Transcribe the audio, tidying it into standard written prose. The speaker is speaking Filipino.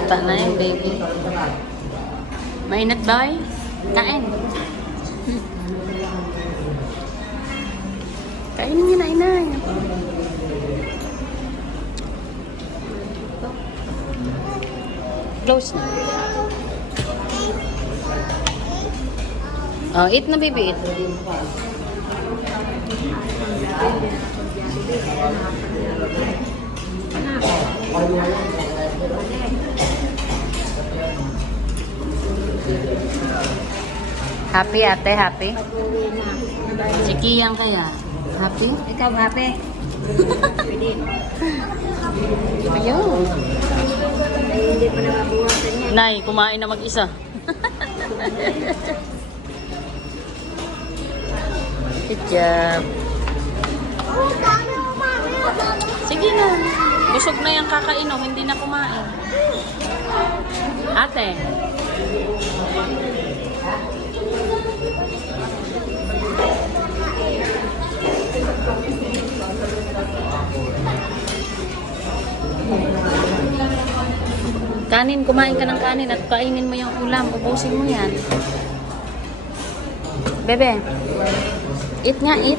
Bata na yung baby. Mainit ba? Kain. Kainin niyo na, inay. Close na. Oh, eat na, baby. Eat. Happy, ate? Happy? Si Kiyang kaya? Happy? Ikaw, happy? Happy din. Ayun. Ay, hindi pa nakabuhasan niya. Nay, kumain na mag-isa. Good job. Sige na. Busog na yung kakainom, hindi na kumain. Ate. Kanin, kumain ka ng kanin at kainin mo yung ulam. Ubusin mo yan. Bebe, eat nga, eat.